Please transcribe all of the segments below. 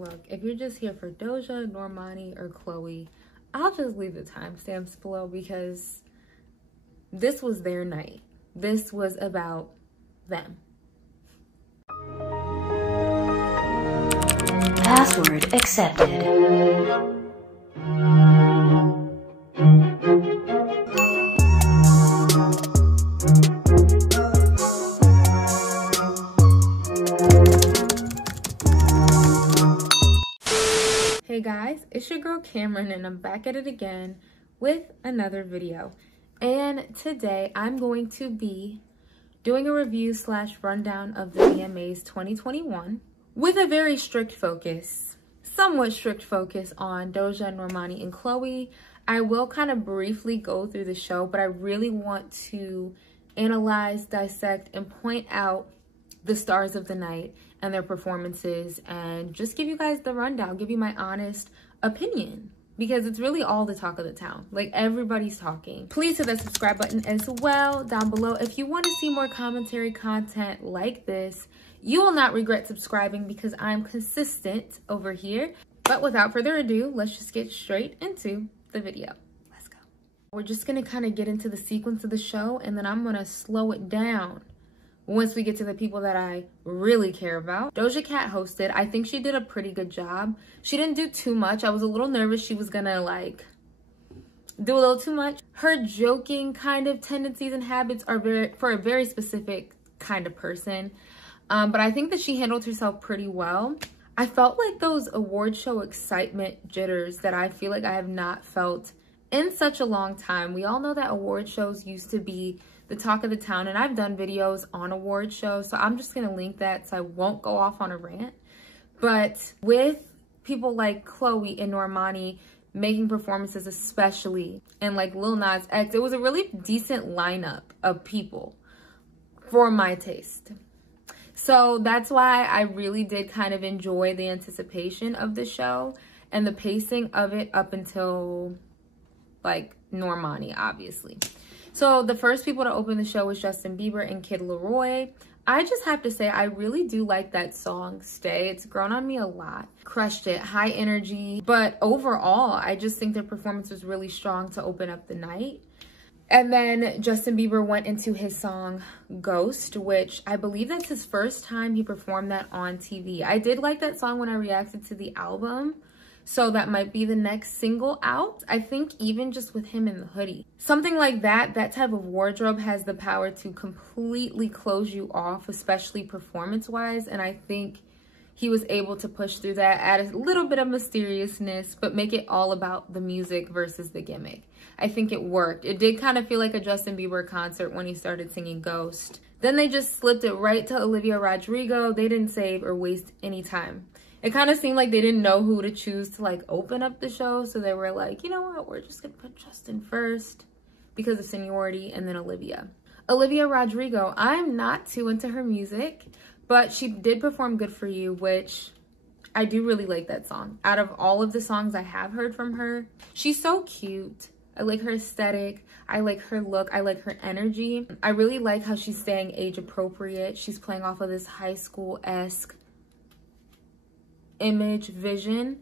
Look, if you're just here for Doja, Normani, or Chloe, I'll just leave the timestamps below because this was their night. This was about them. Password accepted. Hey guys, it's your girl Cameron and I'm back at it again with another video. And today I'm going to be doing a review / rundown of the VMAs 2021 with a very strict focus, somewhat strict focus on Doja, Normani, and Chloe. I will kind of briefly go through the show, but I really want to analyze, dissect, and point out the stars of the night and their performances and just give you guys the rundown, give you my honest opinion, because it's really all the talk of the town. Like, everybody's talking. Please hit that subscribe button as well down below if you want to see more commentary content like this. You will not regret subscribing because I'm consistent over here. But without further ado, let's just get straight into the video. Let's go. We're just gonna kind of get into the sequence of the show, and then I'm gonna slow it down once we get to the people that I really care about. Doja Cat hosted. I think she did a pretty good job. She didn't do too much. I was a little nervous she was gonna like do a little too much. Her joking kind of tendencies and habits are for a very specific kind of person. But I think that she handled herself pretty well. I felt like those award show excitement jitters that I feel like I have not felt in such a long time. We all know that award shows used to be the talk of the town, and I've done videos on award shows, so I'm just gonna link that so I won't go off on a rant. But with people like Chloe and Normani making performances, especially, and like Lil Nas X, it was a really decent lineup of people for my taste. So that's why I really did kind of enjoy the anticipation of the show and the pacing of it up until like Normani, obviously. So the first people to open the show was Justin Bieber and Kid Laroi. I just have to say, I really do like that song, Stay. It's grown on me a lot. Crushed it, high energy. But overall, I just think their performance was really strong to open up the night. And then Justin Bieber went into his song Ghost, which I believe that's his first time he performed that on TV. I did like that song when I reacted to the album. So that might be the next single out. I think even just with him in the hoodie. Something like that type of wardrobe has the power to completely close you off, especially performance-wise. And I think he was able to push through that, add a little bit of mysteriousness, but make it all about the music versus the gimmick. I think it worked. It did kind of feel like a Justin Bieber concert when he started singing Ghost. Then they just slipped it right to Olivia Rodrigo. They didn't save or waste any time. It kind of seemed like they didn't know who to choose to like open up the show. So they were like, you know what, we're just gonna put Justin first because of seniority, and then Olivia. Olivia Rodrigo, I'm not too into her music, but she did perform Good For You, which I do really like that song. Out of all of the songs I have heard from her, she's so cute. I like her aesthetic. I like her look. I like her energy. I really like how she's staying age appropriate. She's playing off of this high school-esque image vision,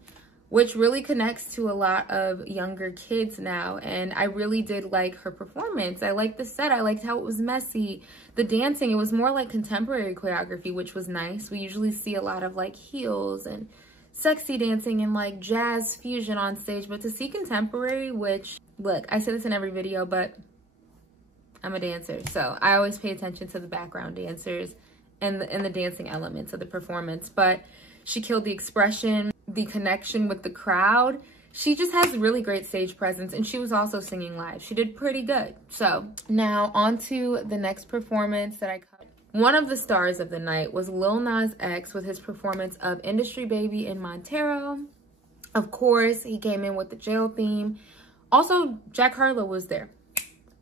which really connects to a lot of younger kids now. And I really did like her performance. I liked the set. I liked how it was messy. The dancing, it was more like contemporary choreography, which was nice. We usually see a lot of like heels and sexy dancing and like jazz fusion on stage, but to see contemporary, which, look, I say this in every video, but I'm a dancer, so I always pay attention to the background dancers and the dancing elements of the performance. But she killed the expression, the connection with the crowd. She just has really great stage presence, and she was also singing live. She did pretty good. So now on to the next performance that I cut. One of the stars of the night was Lil Nas X with his performance of Industry Baby in Montero. Of course, he came in with the jail theme. Also, Jack Harlow was there,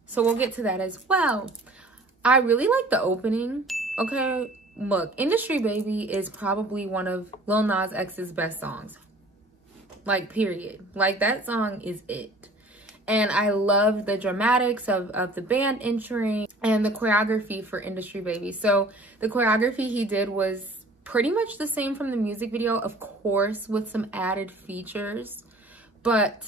so we'll get to that as well. I really like the opening. Okay, look, Industry Baby is probably one of Lil Nas X's best songs. Like, period. Like, that song is it. And I love the dramatics of the band entering and the choreography for Industry Baby. So the choreography he did was pretty much the same from the music video, of course, with some added features. But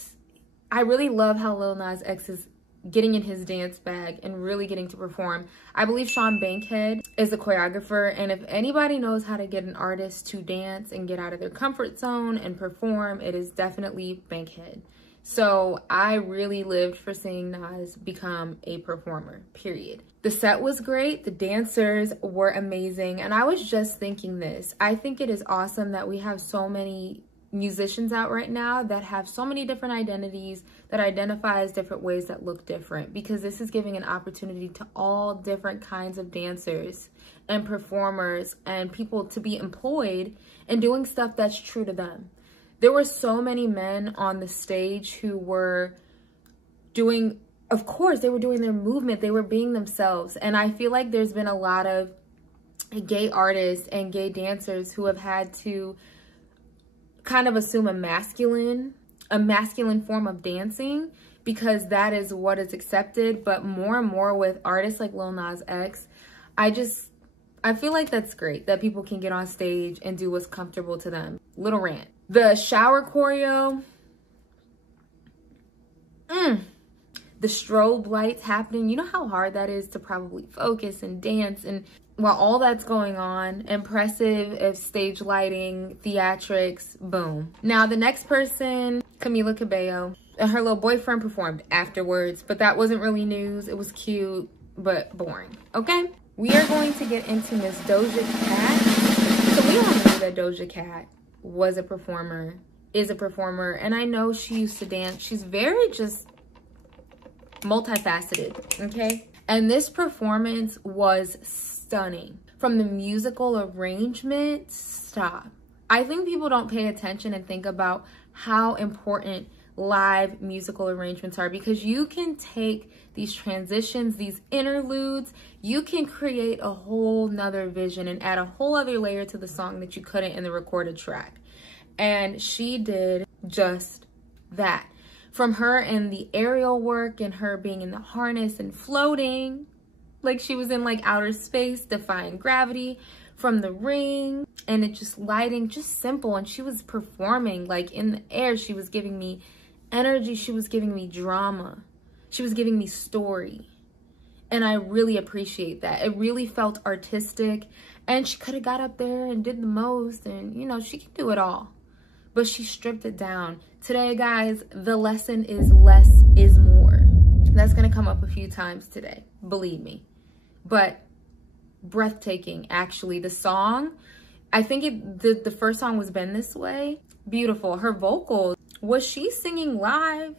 I really love how Lil Nas X is getting in his dance bag and really getting to perform. I believe Sean Bankhead is a choreographer, and if anybody knows how to get an artist to dance and get out of their comfort zone and perform, it is definitely Bankhead. So I really lived for seeing Nas become a performer, period. The set was great. The dancers were amazing. And I was just thinking this. I think it is awesome that we have so many musicians out right now that have so many different identities, that identify as different ways that look different, because this is giving an opportunity to all different kinds of dancers and performers and people to be employed and doing stuff that's true to them. There were so many men on the stage who were doing, of course, they were doing their movement. They were being themselves. And I feel like there's been a lot of gay artists and gay dancers who have had to kind of assume a masculine form of dancing because that is what is accepted. But more and more with artists like Lil Nas X, I feel like that's great that people can get on stage and do what's comfortable to them. Little rant. The shower choreo, the strobe lights happening. You know how hard that is to probably focus and dance, and while all that's going on, impressive stage lighting, theatrics, boom. Now the next person, Camila Cabello, and her little boyfriend performed afterwards, but that wasn't really news. It was cute, but boring, okay? We are going to get into Miss Doja Cat. So we all knew that Doja Cat was a performer, is a performer, and I know she used to dance. She's very just multifaceted, okay? And this performance was stunning. From the musical arrangement, stop. I think people don't pay attention and think about how important live musical arrangements are, because you can take these transitions, these interludes, you can create a whole nother vision and add a whole other layer to the song that you couldn't in the recorded track. And she did just that. From her and the aerial work and her being in the harness and floating like she was in like outer space, defying gravity, from the ring, and it just lighting, just simple. And she was performing like in the air. She was giving me energy. She was giving me drama. She was giving me story. And I really appreciate that. It really felt artistic, and she could have got up there and did the most, and you know, she can do it all. But she stripped it down. Today, guys, the lesson is less is more. That's gonna come up a few times today, believe me. But breathtaking, actually. The song, I think the first song was Been This Way. Beautiful. Her vocals, was she singing live?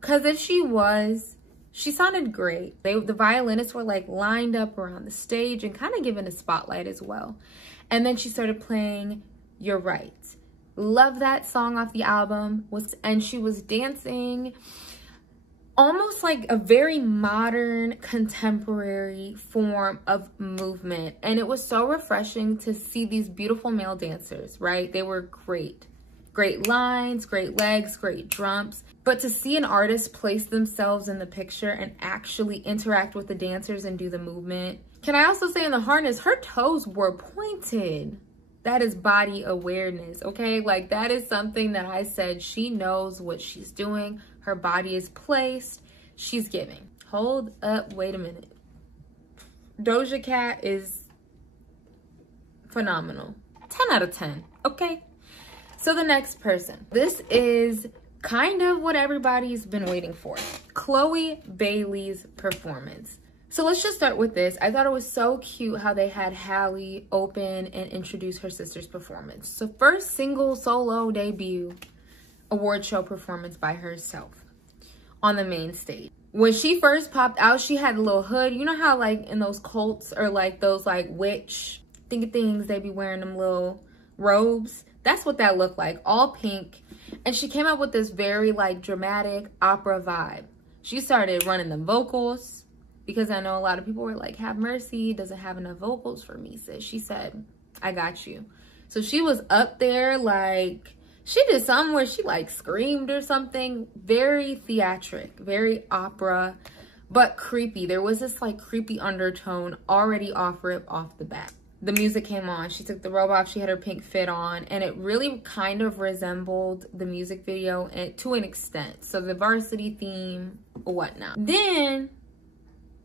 Because if she was, she sounded great. The violinists were like lined up around the stage and kind of given a spotlight as well. And then she started playing You're Right. Love that song off the album. And she was dancing almost like a very modern, contemporary form of movement. And it was so refreshing to see these beautiful male dancers, right? They were great. Great lines, great legs, great jumps. But to see an artist place themselves in the picture and actually interact with the dancers and do the movement. Can I also say in the harness, her toes were pointed. That is body awareness, okay? Like, that is something that I said, she knows what she's doing. Her body is placed. She's giving. Hold up, wait a minute. Doja Cat is phenomenal. 10 out of 10, okay? So the next person. This is kind of what everybody's been waiting for. Chloe Bailey's performance. So let's just start with this. I thought it was so cute how they had Hallie open and introduce her sister's performance. So first single solo debut award show performance by herself on the main stage. When she first popped out, she had a little hood. You know how like in those cults or like those like witch things, they be wearing them little robes? That's what that looked like, all pink. And she came up with this very like dramatic opera vibe. She started running the vocals, because I know a lot of people were like, have mercy, doesn't have enough vocals for me, sis. She said, I got you. So she was up there like, she did something where she like screamed or something. Very theatric, very opera, but creepy. There was this like creepy undertone already off the bat. the music came on. She took the robe off. She had her pink fit on. And it really kind of resembled the music video to an extent. So the varsity theme, whatnot. Then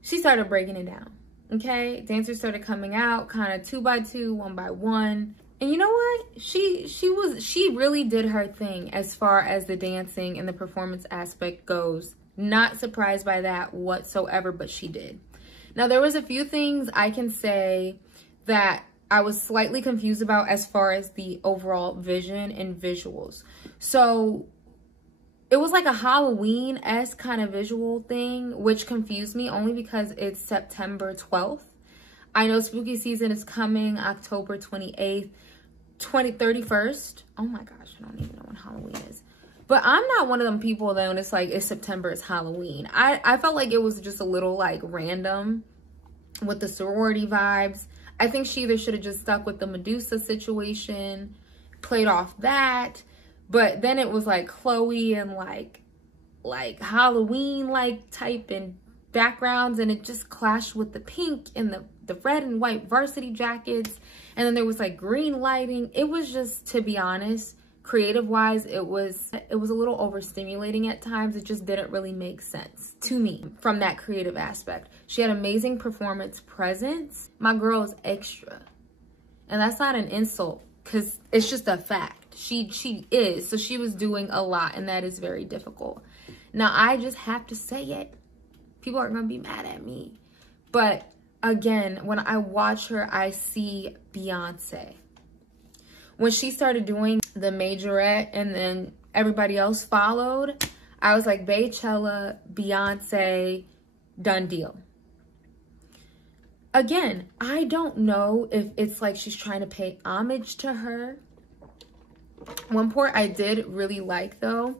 she started breaking it down. Okay? Dancers started coming out kind of 2 by 2, 1 by 1. And you know what? She really did her thing as far as the dancing and the performance aspect goes. Not surprised by that whatsoever, but she did. Now, there was a few things I can say that I was slightly confused about as far as the overall vision and visuals. So it was like a Halloween-esque kind of visual thing, which confused me only because it's September 12th. I know spooky season is coming October 28th, 31st. Oh my gosh, I don't even know when Halloween is. But I'm not one of them people that when it's like, it's September, it's Halloween. I felt like it was just a little like random with the sorority vibes. I think she either should have just stuck with the Medusa situation, played off that. But then it was like Chloe and like Halloween like type and backgrounds, and it just clashed with the pink and the red and white varsity jackets. And then there was like green lighting. It was just, to be honest, creative wise, it was a little overstimulating at times. It just didn't really make sense to me from that creative aspect. She had amazing performance presence. My girl is extra. And that's not an insult, because it's just a fact. She is. So she was doing a lot, and that is very difficult. Now, I just have to say it. People are going to be mad at me. But again, when I watch her, I see Beyonce. When she started doing the majorette and then everybody else followed, I was like, Beychella, Beyonce, done deal. Again, I don't know if it's like she's trying to pay homage to her. One part I did really like, though,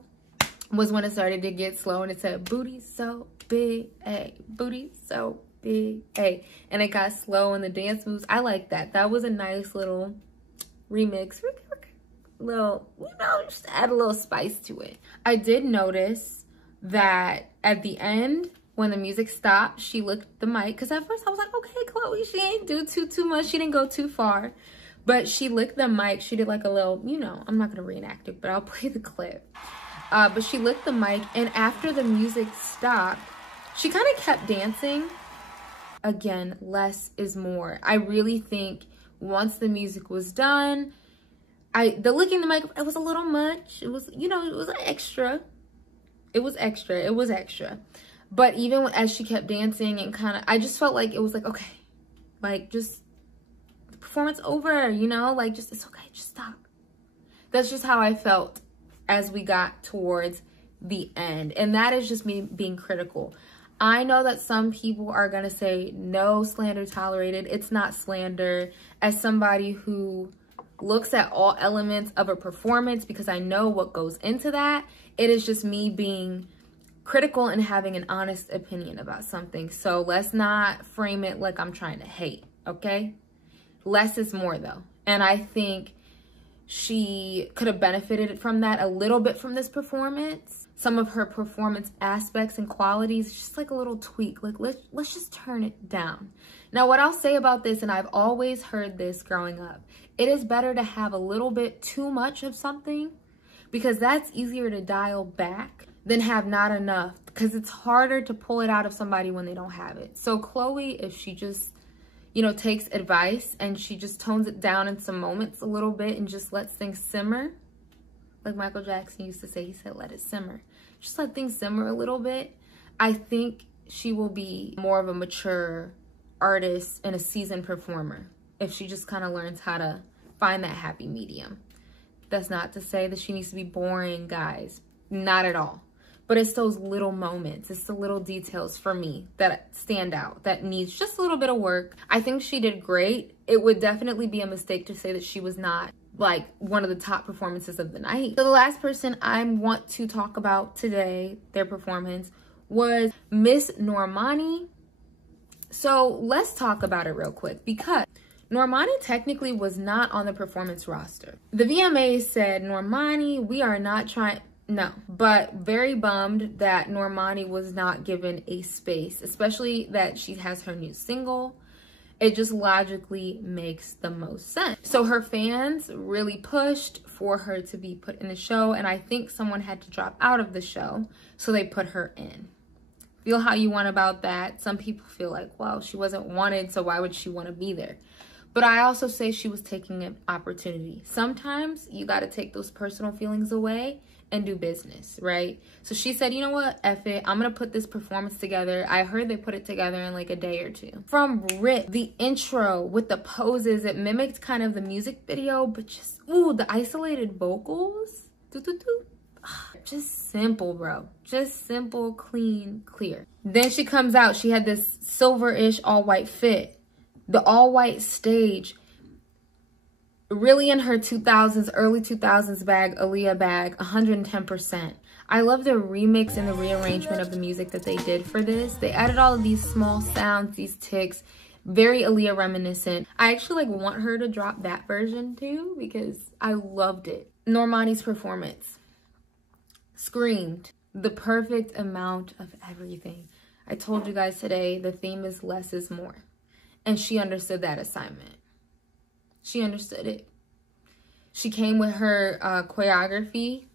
was when it started to get slow and it said, booty so big, ay, booty so big, ay. And it got slow in the dance moves. I like that. That was a nice little remix. Little, you know, just add a little spice to it. I did notice that at the end, when the music stopped, she licked the mic. Because at first I was like, okay, Chloe, she ain't do too much. She didn't go too far. But she licked the mic. She did like a little, you know, I'm not going to reenact it, but I'll play the clip. But she licked the mic. And after the music stopped, she kind of kept dancing. Again, less is more. I really think once the music was done, the licking the mic, it was a little much. It was, you know, it was extra. It was extra. It was extra. But even as she kept dancing and kind of, I just felt like it was like, okay, like just the performance over, you know, like just, it's okay, just stop. That's just how I felt as we got towards the end. And that is just me being critical. I know that some people are going to say, no slander tolerated. It's not slander. As somebody who looks at all elements of a performance, because I know what goes into that, it is just me being critical and having an honest opinion about something. So let's not frame it like I'm trying to hate, okay? Less is more, though. And I think she could have benefited from that a little bit from this performance. Some of her performance aspects and qualities, just like a little tweak. Like, let's just turn it down. Now, what I'll say about this, and I've always heard this growing up, it is better to have a little bit too much of something, because that's easier to dial back than have not enough, because it's harder to pull it out of somebody when they don't have it. So Chloe, if she just, you know, takes advice and she just tones it down in some moments a little bit and just lets things simmer, like Michael Jackson used to say, he said, let it simmer. Just let things simmer a little bit. I think she will be more of a mature artist and a seasoned performer if she just kind of learns how to find that happy medium. That's not to say that she needs to be boring, guys. Not at all. But it's those little moments, it's the little details for me that stand out, that needs just a little bit of work. I think she did great. It would definitely be a mistake to say that she was not like one of the top performances of the night. So the last person I want to talk about today, their performance, was Miss Normani. So let's talk about it real quick, because Normani technically was not on the performance roster. The VMA said, Normani, we are not trying, no, but very bummed that Normani was not given a space, especially that she has her new single. It just logically makes the most sense. So her fans really pushed for her to be put in the show, and I think someone had to drop out of the show, so they put her in. Feel how you want about that. Some people feel like, well, she wasn't wanted, so why would she want to be there? But I also say she was taking an opportunity. Sometimes you got to take those personal feelings away and do business, right? So she said, you know what, F it, I'm gonna put this performance together. I heard they put it together in like a day or two. From Rip, the intro with the poses, it mimicked kind of the music video, but just, ooh, the isolated vocals. Just simple, bro. Just simple, clean, clear. Then she comes out, she had this silver-ish all-white fit. The all-white stage, really in her 2000s, early 2000s bag, Aaliyah bag, 110%. I love the remix and the rearrangement of the music that they did for this. They added all of these small sounds, these ticks, very Aaliyah reminiscent. I actually like want her to drop that version too because I loved it. Normani's performance screamed the perfect amount of everything. I told you guys today, the theme is less is more. And she understood that assignment. She understood it. She came with her choreography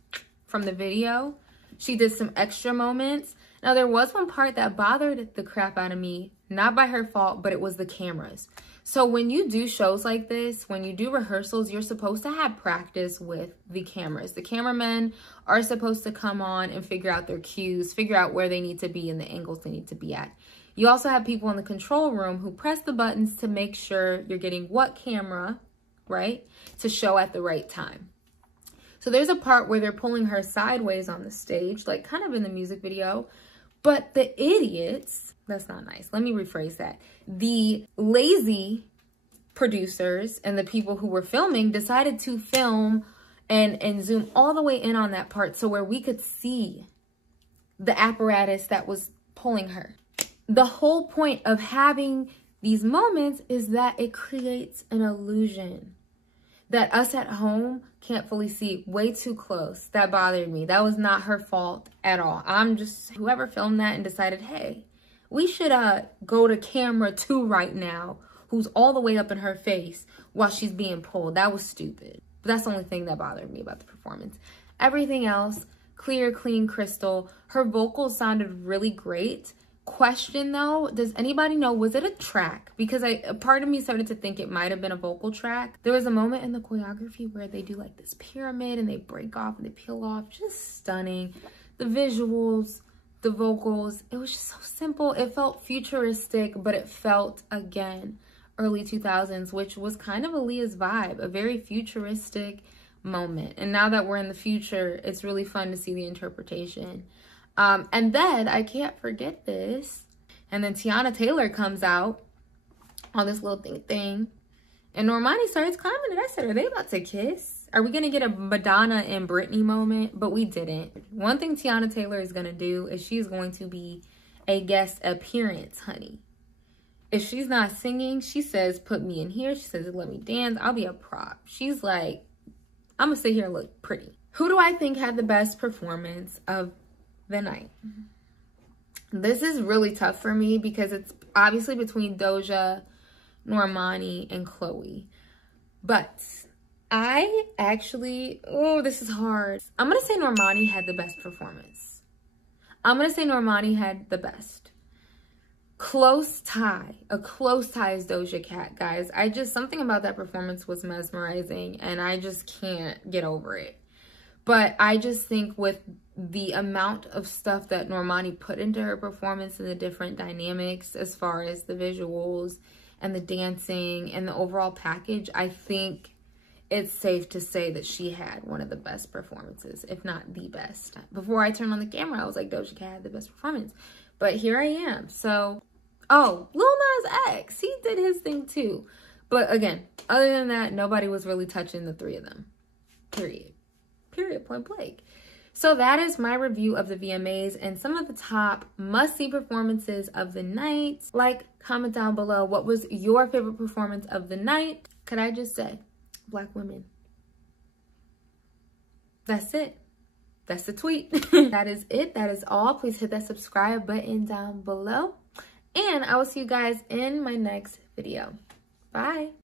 from the video. She did some extra moments. Now, there was one part that bothered the crap out of me. Not by her fault, but it was the cameras. So when you do shows like this, when you do rehearsals, you're supposed to have practice with the cameras. The cameramen are supposed to come on and figure out their cues, figure out where they need to be and the angles they need to be at. You also have people in the control room who press the buttons to make sure you're getting what camera, right, to show at the right time. So there's a part where they're pulling her sideways on the stage, like kind of in the music video. But the idiots, that's not nice. Let me rephrase that. The lazy producers and the people who were filming decided to film and zoom all the way in on that part so where we could see the apparatus that was pulling her. The whole point of having these moments is that it creates an illusion that us at home can't fully see. Way too close. That bothered me. That was not her fault at all. I'm just, whoever filmed that and decided, hey, we should go to camera 2 right now, who's all the way up in her face while she's being pulled. That was stupid. But that's the only thing that bothered me about the performance. Everything else, clear, clean, crystal. Her vocals sounded really great. Question though, does anybody know, was it a track? Because a part of me started to think it might have been a vocal track. There was a moment in the choreography where they do like this pyramid and they break off and they peel off. Just stunning. The visuals, the vocals, it was just so simple. It felt futuristic, but it felt, again, early 2000s, which was kind of Aaliyah's vibe, a very futuristic moment. And now that we're in the future, it's really fun to see the interpretation. And then, I can't forget this, and then Tiana Taylor comes out on this little thing, and Normani starts climbing it. I said, are they about to kiss? Are we going to get a Madonna and Britney moment? But we didn't. One thing Tiana Taylor is going to do is she's going to be a guest appearance, honey. If she's not singing, she says, put me in here. She says, let me dance. I'll be a prop. She's like, I'm going to sit here and look pretty. Who do I think had the best performance of the night? This is really tough for me because it's obviously between Doja, Normani, and Chloe. But I actually, oh, this is hard. I'm going to say Normani had the best performance. I'm going to say Normani had the best. Close tie. A close tie is Doja Cat, guys. Something about that performance was mesmerizing and I just can't get over it. But I just think with the amount of stuff that Normani put into her performance and the different dynamics as far as the visuals and the dancing and the overall package, I think it's safe to say that she had one of the best performances, if not the best. Before I turned on the camera, I was like, Doja Cat had the best performance. But here I am. So, oh, Lil Nas X, he did his thing too. But again, other than that, nobody was really touching the 3 of them. Period, point blank. So that is my review of the VMAs and some of the top must-see performances of the night. Like, comment down below, what was your favorite performance of the night? Could I just say, Black women. That's it. That's the tweet. That is it. That is all. Please hit that subscribe button down below. And I will see you guys in my next video. Bye.